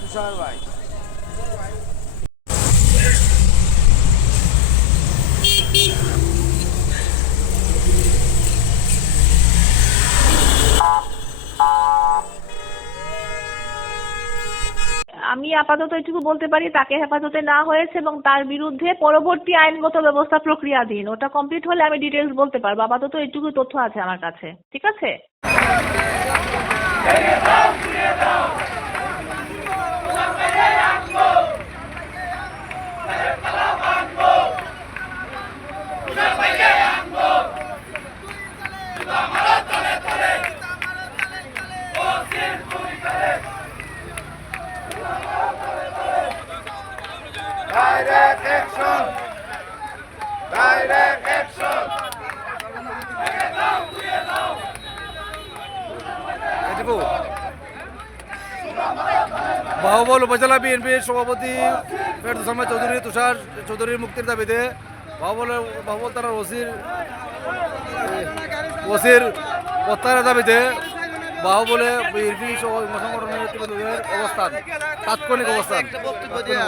তুষার ভাই আমি আপাতত এটুকু বলতে পারি তাকে হেফাজতে নেওয়া হয়েছে এবং তার বিরুদ্ধে পরবর্তী আইনগত ব্যবস্থা প্রক্রিয়াধীন। ওটা কমপ্লিট হলে আমি ডিটেলস বলতে পারবো। আপাতত এটুকু তথ্য আছে আমার কাছে। ঠিক আছে। Direct action! Direct action! বাহুবল উপজেলা বিএনপির সভাপতি ফেরদৌস চৌধুরী তুষার চৌধুরীর মুক্তির দাবিতে বাহুবল থানার ওসির প্রত্যাহারের দাবিতে বাহুবলে বিএনপি সংগঠনের অবস্থান তাৎক্ষণিক অবস্থান। না